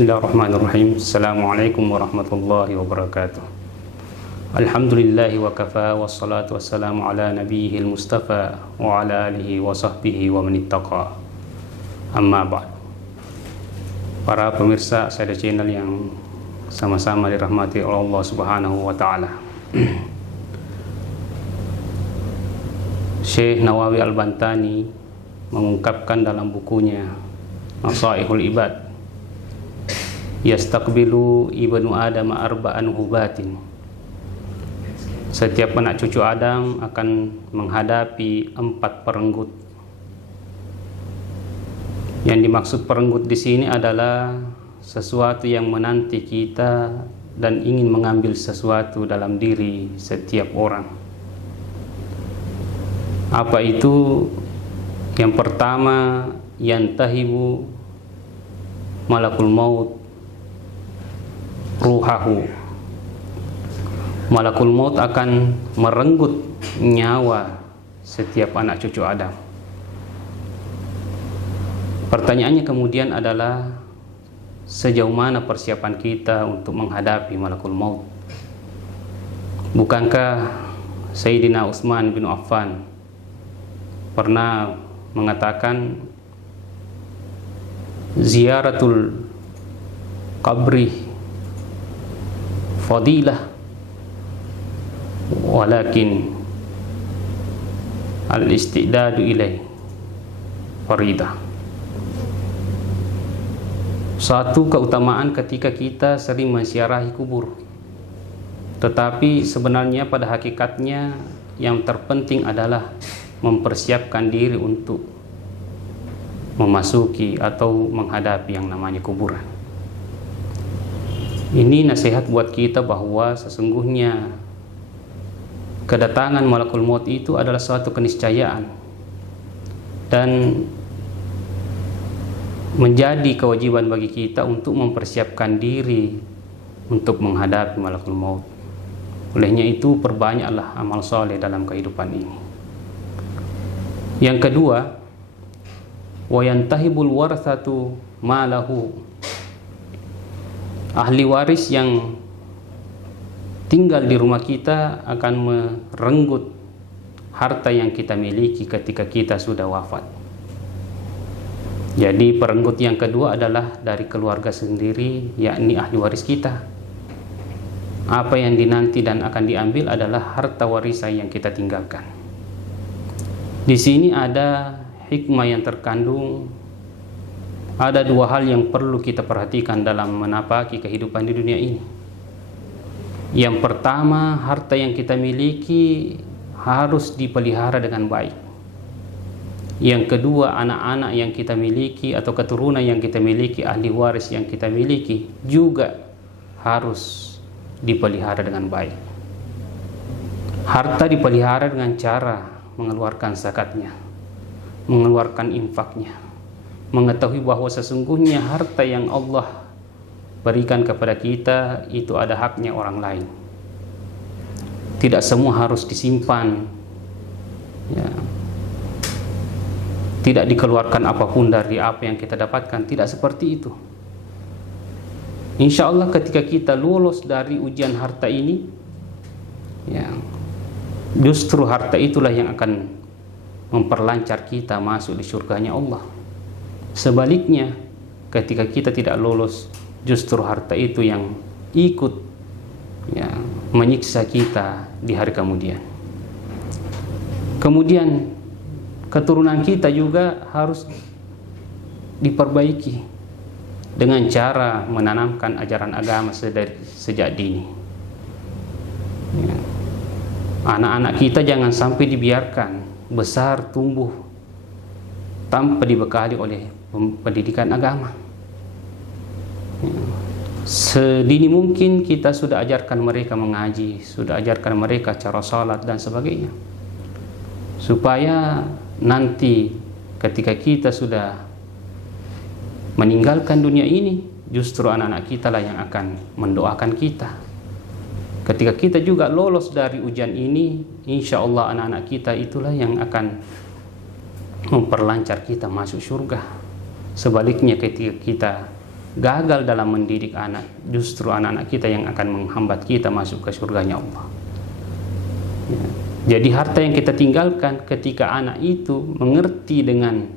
Bismillahirrahmanirrahim. Assalamualaikum warahmatullahi wabarakatuh. Alhamdulillahi wa kafa, wassalatu wassalamu ala nabiyihil mustafa wa ala alihi wa sahbihi wa manittaqa. Amma ba'd. Para pemirsa saya channel yang sama-sama dirahmati oleh Allah Subhanahu wa taala. Syekh Nawawi Al-Bantani mengungkapkan dalam bukunya Nasaihul Ibad, yastaqbilu ibnu Adam arba'an hubatin. Setiap anak cucu Adam akan menghadapi 4 perenggut. Yang dimaksud perenggut di sini adalah sesuatu yang menanti kita dan ingin mengambil sesuatu dalam diri setiap orang. Apa itu? Yang pertama, yantahibu malakul maut ruhahu. Malakul maut akan merenggut nyawa setiap anak cucu Adam. Pertanyaannya kemudian adalah, sejauh mana persiapan kita untuk menghadapi malakul maut? Bukankah Sayyidina Utsman bin Affan pernah mengatakan, ziaratul qabri fadilah walakin al-istidadu ilaih faridah. Satu keutamaan ketika kita sering menziarahi kubur, tetapi sebenarnya pada hakikatnya yang terpenting adalah mempersiapkan diri untuk memasuki atau menghadapi yang namanya kuburan. Ini nasihat buat kita bahwa sesungguhnya kedatangan malakul maut itu adalah suatu keniscayaan dan menjadi kewajiban bagi kita untuk mempersiapkan diri untuk menghadapi malakul maut. Olehnya itu, perbanyaklah amal soleh dalam kehidupan ini. Yang kedua, wa yantahibul warathatu malahu. Ahli waris yang tinggal di rumah kita akan merenggut harta yang kita miliki ketika kita sudah wafat. Jadi perenggut yang kedua adalah dari keluarga sendiri, yakni ahli waris kita. Apa yang dinanti dan akan diambil adalah harta warisan yang kita tinggalkan. Di sini ada hikmah yang terkandung. Ada 2 hal yang perlu kita perhatikan dalam menapaki kehidupan di dunia ini. Yang pertama, harta yang kita miliki harus dipelihara dengan baik. Yang kedua, anak-anak yang kita miliki atau keturunan yang kita miliki, ahli waris yang kita miliki juga harus dipelihara dengan baik. Harta dipelihara dengan cara mengeluarkan zakatnya, mengeluarkan infaknya, mengetahui bahwa sesungguhnya harta yang Allah berikan kepada kita itu ada haknya orang lain. Tidak semua harus disimpan, ya. Tidak dikeluarkan apapun dari apa yang kita dapatkan. Tidak seperti itu. Insya Allah ketika kita lulus dari ujian harta ini, ya, justru harta itulah yang akan memperlancar kita masuk di surganya Allah. Sebaliknya, ketika kita tidak lolos, justru harta itu yang ikut, ya, menyiksa kita di hari kemudian. Kemudian keturunan kita juga harus diperbaiki dengan cara menanamkan ajaran agama sejak dini. Ya. Anak-anak kita jangan sampai dibiarkan besar tumbuh tanpa dibekali oleh pendidikan agama. Ya. Sedini mungkin kita sudah ajarkan mereka mengaji, sudah ajarkan mereka cara salat dan sebagainya, supaya nanti ketika kita sudah meninggalkan dunia ini, justru anak-anak kita lah yang akan mendoakan kita. Ketika kita juga lolos dari ujian ini, insya Allah anak-anak kita itulah yang akan memperlancar kita masuk surga. Sebaliknya ketika kita gagal dalam mendidik anak, justru anak-anak kita yang akan menghambat kita masuk ke surganya Allah. Ya. Jadi harta yang kita tinggalkan ketika anak itu mengerti dengan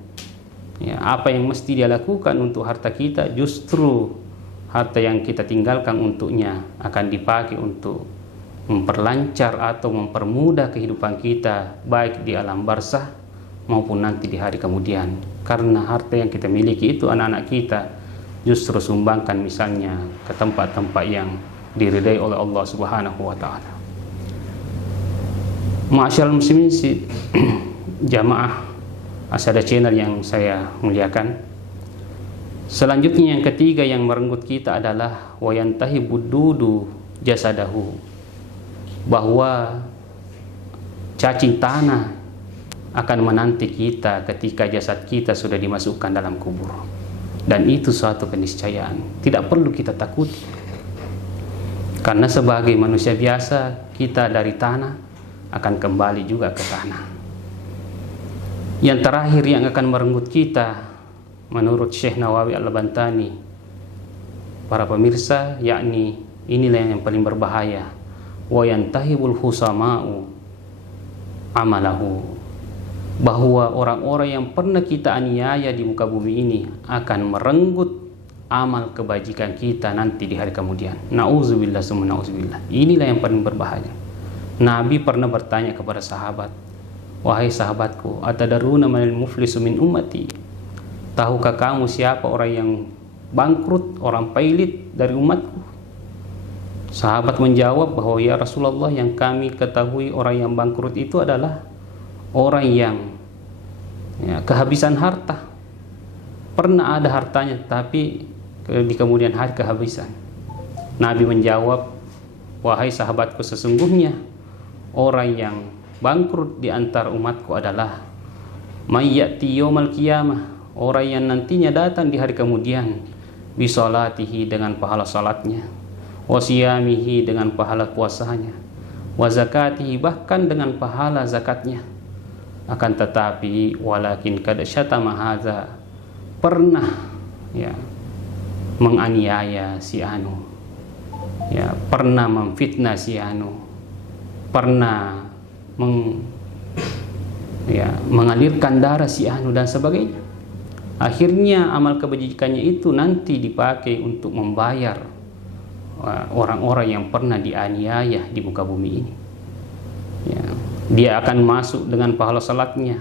apa yang mesti dia lakukan untuk harta kita, justru harta yang kita tinggalkan untuknya akan dipakai untuk memperlancar atau mempermudah kehidupan kita, baik di alam barzah maupun nanti di hari kemudian. Karena harta yang kita miliki itu anak-anak kita justru sumbangkan misalnya ke tempat-tempat yang diridai oleh Allah Subhanahu wa taala. Ma'asyiral muslimin, jamaah Asada Channel yang saya muliakan. Selanjutnya yang ketiga yang merenggut kita adalah wayantahi buddudu jasadahu, bahwa cacing tanah akan menanti kita ketika jasad kita sudah dimasukkan dalam kubur. Dan itu suatu keniscayaan, tidak perlu kita takuti. Karena sebagai manusia biasa, kita dari tanah akan kembali juga ke tanah. Yang terakhir yang akan merenggut kita, menurut Syekh Nawawi Al-Bantani, para pemirsa, yakni inilah yang paling berbahaya. Wa yantahibul husama'u amalahu, bahwa orang-orang yang pernah kita aniaya di muka bumi ini akan merenggut amal kebajikan kita nanti di hari kemudian. Nauzubillah summa nauzubillah. Inilah yang paling berbahaya. Nabi pernah bertanya kepada sahabat, wahai sahabatku, atadaruna manil muflisu min ummati, tahukah kamu siapa orang yang bangkrut, orang pailit dari umatku? Sahabat menjawab bahwa ya Rasulullah, yang kami ketahui orang yang bangkrut itu adalah orang yang kehabisan harta. Pernah ada hartanya tapi di kemudian hari kehabisan. Nabi menjawab, wahai sahabatku, sesungguhnya orang yang bangkrut di antara umatku adalah mayyati yaumal qiyamah, orang yang nantinya datang di hari kemudian, bisolatihi dengan pahala salatnya, wasiyamihi dengan pahala puasanya, wa zakatihi bahkan dengan pahala zakatnya. Akan tetapi walakin kad syatama hadza, pernah menganiaya si anu, pernah memfitnah si anu, pernah mengalirkan darah si anu dan sebagainya. Akhirnya amal kebajikannya itu nanti dipakai untuk membayar orang-orang yang pernah dianiaya di muka bumi ini. Dia akan masuk dengan pahala salatnya.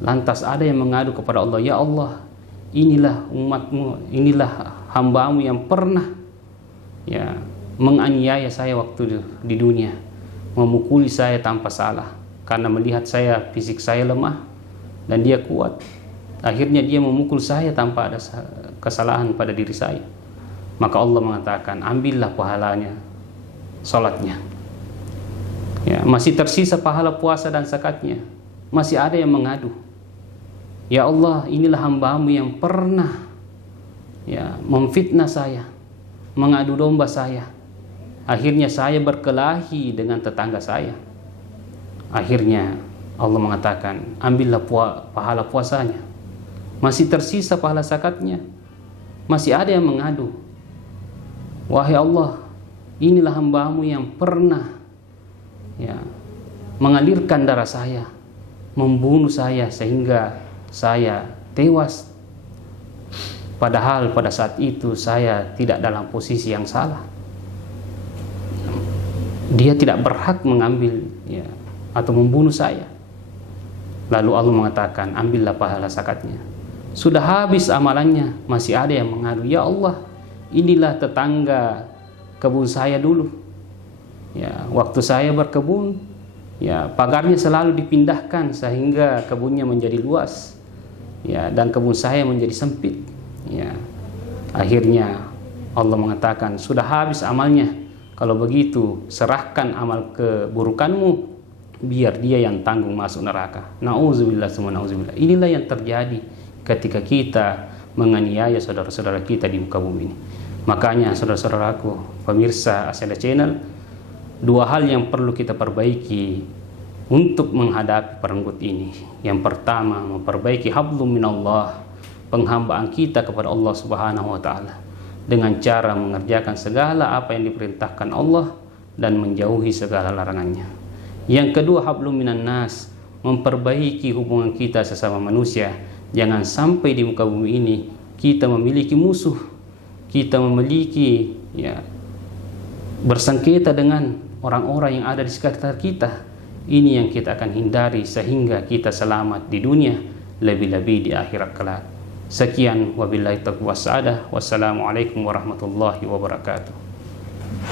Lantas ada yang mengadu kepada Allah, ya Allah, inilah umatmu, inilah hambamu yang pernah menganiaya saya waktu di dunia, memukuli saya tanpa salah, karena melihat saya fisik saya lemah dan dia kuat. Akhirnya dia memukul saya tanpa ada kesalahan pada diri saya. Maka Allah mengatakan, ambillah pahalanya, salatnya. Masih tersisa pahala puasa dan zakatnya. Masih ada yang mengadu, ya Allah, inilah hambamu yang pernah memfitnah saya, mengadu domba saya. Akhirnya saya berkelahi dengan tetangga saya. Akhirnya Allah mengatakan, ambillah pahala puasanya. Masih tersisa pahala zakatnya. Masih ada yang mengadu, wahai Allah, inilah hambamu yang pernah mengalirkan darah saya, membunuh saya sehingga saya tewas, padahal pada saat itu saya tidak dalam posisi yang salah. Dia tidak berhak mengambil atau membunuh saya. Lalu Allah mengatakan, ambillah pahala zakatnya. Sudah habis amalannya, masih ada yang mengadu, ya Allah, inilah tetangga kebun saya dulu. Waktu saya berkebun, pagarnya selalu dipindahkan sehingga kebunnya menjadi luas, dan kebun saya menjadi sempit. Akhirnya Allah mengatakan, sudah habis amalnya. Kalau begitu, serahkan amal keburukanmu, biar dia yang tanggung masuk neraka. Nauzubillah summa nauzubillah. Inilah yang terjadi ketika kita menganiaya saudara-saudara kita di muka bumi ini. Makanya saudara-saudaraku, pemirsa Asada Channel, dua hal yang perlu kita perbaiki untuk menghadapi perenggut ini. Yang pertama, memperbaiki hablum minallah, penghambaan kita kepada Allah Subhanahu wa taala. dengan cara mengerjakan segala apa yang diperintahkan Allah dan menjauhi segala larangannya. Yang kedua, hablum minan nas, memperbaiki hubungan kita sesama manusia. Jangan sampai di muka bumi ini kita memiliki musuh, kita memiliki bersengketa dengan orang-orang yang ada di sekitar kita. Ini yang kita akan hindari sehingga kita selamat di dunia, lebih-lebih di akhirat kelak. Sekian, wabillahi taufiq was sa'adah. Wassalamualaikum warahmatullahi wabarakatuh.